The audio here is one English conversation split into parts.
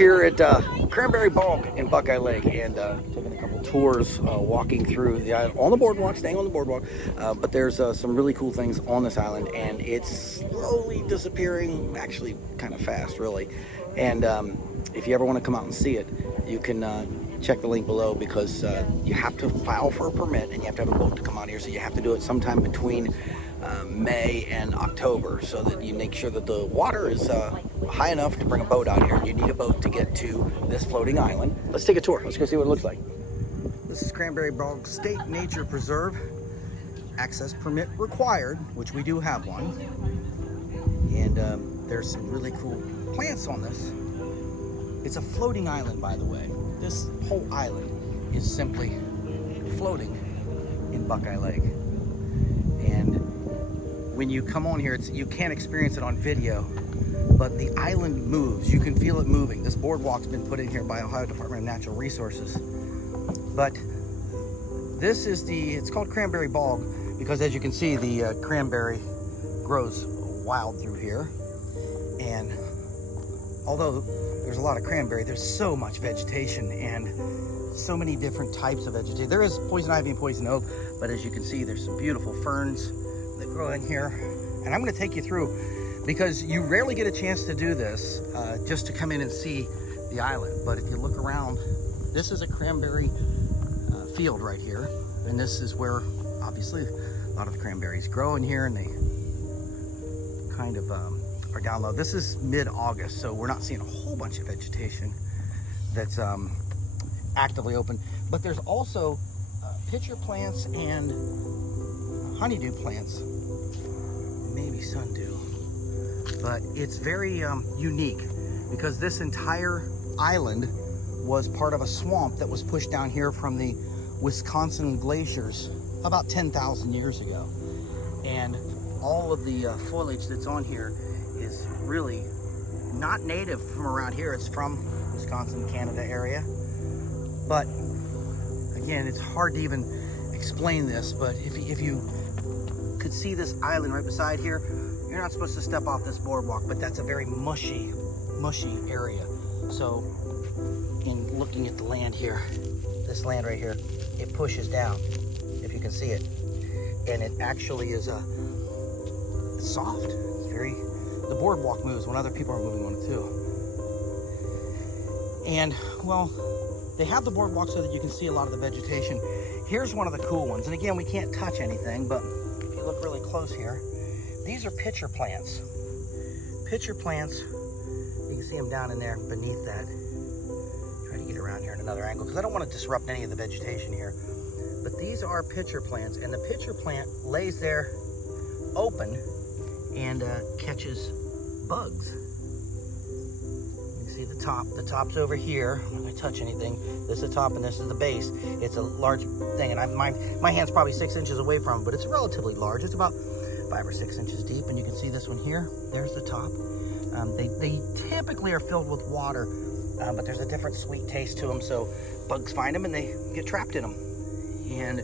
here at Cranberry Bog in Buckeye Lake, and taking a couple tours, walking through the island on the boardwalk, staying on the boardwalk. But there's some really cool things on this island, and it's slowly disappearing, actually kind of fast, really. And if you ever want to come out and see it, you can check the link below, because you have to file for a permit and you have to have a boat to come out here. So you have to do it sometime between May and October, so that you make sure that the water is high enough to bring a boat out here. You need a boat to get to this floating island. Let's take a tour. Let's go see what it looks like. This is Cranberry Bog State Nature Preserve. Access permit required, which we do have one. And there's some really cool plants on this. It's a floating island, by the way. This whole island is simply floating in Buckeye Lake. And when you come on here, you can't experience it on video, but the island moves. You can feel it moving. This boardwalk's been put in here by Ohio Department of Natural Resources. But this is it's called Cranberry Bog because, as you can see, the cranberry grows wild through here. And although there's a lot of cranberry, there's so much vegetation and so many different types of vegetation. There is poison ivy and poison oak, but as you can see, there's some beautiful ferns that grow in here. And I'm going to take you through, because you rarely get a chance to do this, just to come in and see the island. But if you look around, this is a cranberry field right here, and this is where obviously a lot of the cranberries grow in here, and they kind of are down low. This is mid-August, so we're not seeing a whole bunch of vegetation that's actively open. But there's also pitcher plants and honeydew plants, maybe sundew. But it's very unique, because this entire island was part of a swamp that was pushed down here from the Wisconsin glaciers about 10,000 years ago. And all of the foliage that's on here is really not native from around here. It's from Wisconsin, Canada area. But again, it's hard to even explain this, but if you could see this island right beside here, you're not supposed to step off this boardwalk, but that's a very mushy area. So in looking at the land here, this land right here, it pushes down, if you can see it. And it actually is it's soft. It's very, the boardwalk moves when other people are moving on it too. And well, they have the boardwalk so that you can see a lot of the vegetation. Here's one of the cool ones. And again, we can't touch anything, but if you look really close here, these are pitcher plants. Pitcher plants, you can see them down in there beneath that. Try to get around here in another angle, because I don't want to disrupt any of the vegetation here. But these are pitcher plants, and the pitcher plant lays there open and catches bugs. See the top. The top's over here. I'm not going to touch anything. This is the top and this is the base. It's a large thing, and my hand's probably 6 inches away from it, but it's relatively large. It's about 5 or 6 inches deep, and you can see this one here. There's the top. They typically are filled with water, but there's a different sweet taste to them, so bugs find them and they get trapped in them. And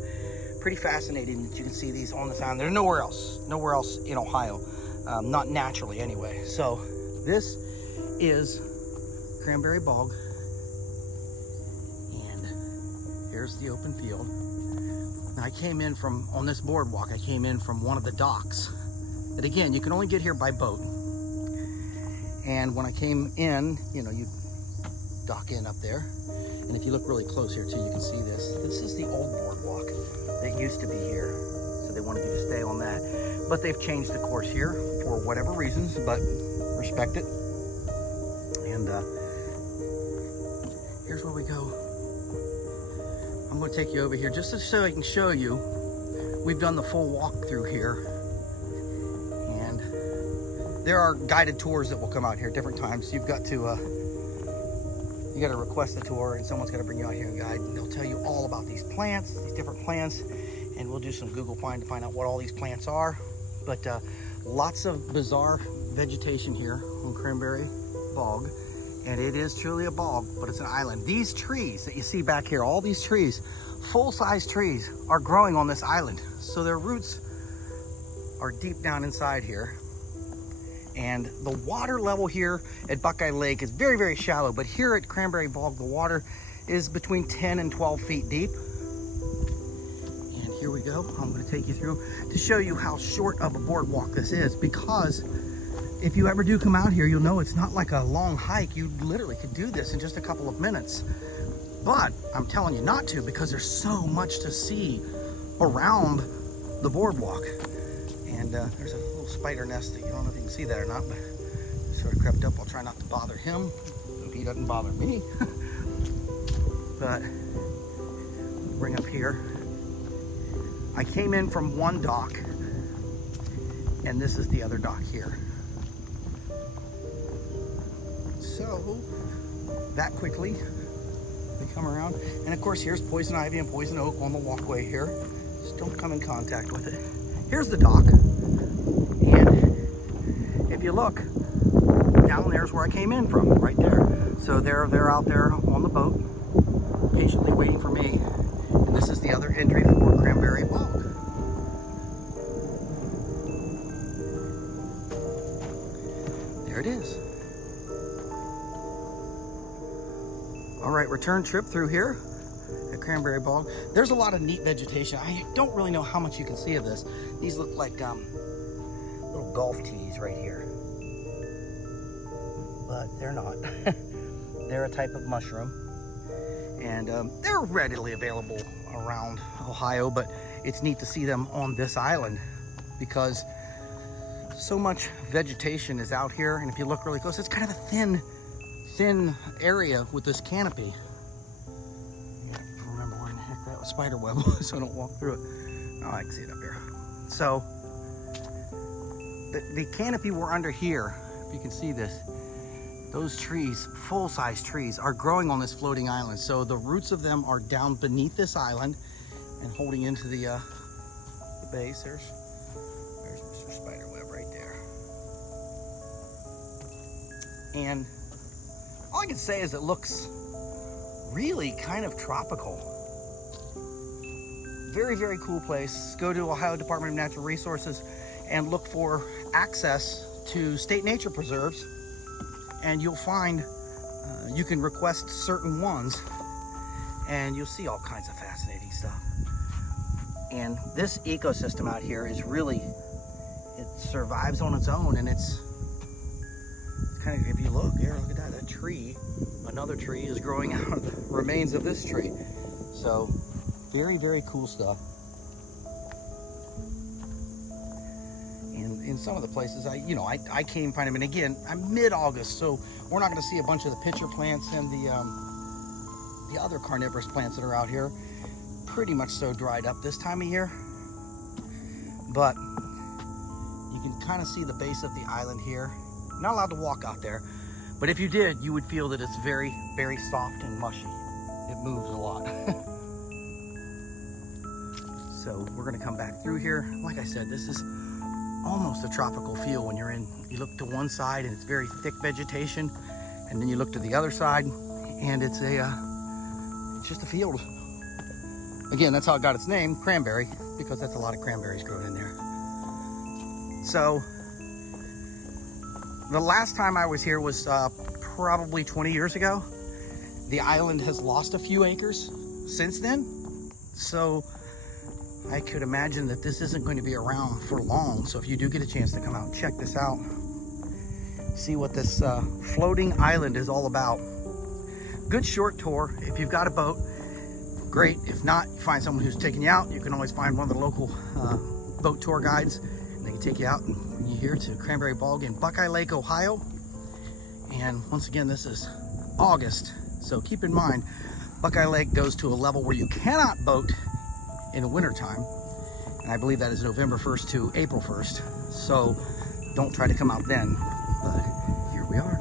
pretty fascinating that you can see these on the island. They're nowhere else in Ohio, not naturally anyway. So this is Cranberry Bog, and here's the open field. Now, I came in from, on this boardwalk, I came in from one of the docks. But again, you can only get here by boat. And when I came in, you know, you dock in up there. And if you look really close here too, you can see this. This is the old boardwalk that used to be here. So they wanted you to stay on that. But they've changed the course here for whatever reasons, but respect it. And here's where we go. I'm going to take you over here just so I can show you. We've done the full walk through here, and there are guided tours that will come out here at different times. You've got to request a tour, and someone's got to bring you out here and guide, and they'll tell you all about these plants, these different plants, and we'll do some Google find to find out what all these plants are. But lots of bizarre vegetation here on Cranberry Bog. And it is truly a bog, but it's an island. These trees that you see back here, all these trees, full-size trees, are growing on this island. So their roots are deep down inside here. And the water level here at Buckeye Lake is very, very shallow, but here at Cranberry Bog, the water is between 10 and 12 feet deep. And here we go. I'm going to take you through to show you how short of a boardwalk this is, because if you ever do come out here, you'll know it's not like a long hike. You literally could do this in just a couple of minutes. But I'm telling you not to, because there's so much to see around the boardwalk. And there's a little spider nest. I don't know if you can see that or not, but it sort of crept up. I'll try not to bother him, so he doesn't bother me. But bring up here. I came in from one dock, and this is the other dock here. So that quickly we come around, and of course here's poison ivy and poison oak on the walkway here. Just don't come in contact with it. Here's the dock, and if you look down, there's where I came in from, right there. So they're out there on the boat, patiently waiting for me. And this is the other entry for Cranberry Bog. There it is. All right, return trip through here at Cranberry Bog. There's a lot of neat vegetation. I don't really know how much you can see of this. These look like little golf tees right here, but they're not. They're a type of mushroom, and they're readily available around Ohio, but it's neat to see them on this island because so much vegetation is out here. And if you look really close, it's kind of a thin area with this canopy. I have to remember where in the heck that was spider web was so I don't walk through it. Oh, I can see it up here. So the canopy we're under here, if you can see this, those trees, full-size trees, are growing on this floating island. So the roots of them are down beneath this island and holding into the base. There's Mr. Spiderweb right there. And all I can say is it looks really kind of tropical. Very, very cool place. Go to Ohio Department of Natural Resources and look for access to state nature preserves, and you'll find you can request certain ones, and you'll see all kinds of fascinating stuff. And this ecosystem out here is really, it survives on its own, and it's kind of, if you look here, look at that tree, another tree is growing out of the remains of this tree. So very, very cool stuff. And in some of the places I came find them, and again, I'm mid-August, so we're not going to see a bunch of the pitcher plants and the other carnivorous plants that are out here. Pretty much so dried up this time of year, but you can kind of see the base of the island here. Not allowed to walk out there, but if you did, you would feel that it's very, very soft and mushy. It moves a lot. So we're gonna come back through here. Like I said, this is almost a tropical feel when you're in. You look to one side and it's very thick vegetation, and then you look to the other side and it's just a field. Again, that's how it got its name, cranberry, because that's a lot of cranberries growing in there. So the last time I was here was probably 20 years ago. The island has lost a few acres since then. So I could imagine that this isn't going to be around for long. So if you do get a chance to come out and check this out, see what this floating island is all about. Good short tour. If you've got a boat, great. If not, you find someone who's taking you out. You can always find one of the local boat tour guides, and they can take you out and bring you here to Cranberry Bog in Buckeye Lake, Ohio. And once again, this is August, so keep in mind, Buckeye Lake goes to a level where you cannot boat in the wintertime, and I believe that is November 1st to April 1st, so don't try to come out then. But here we are.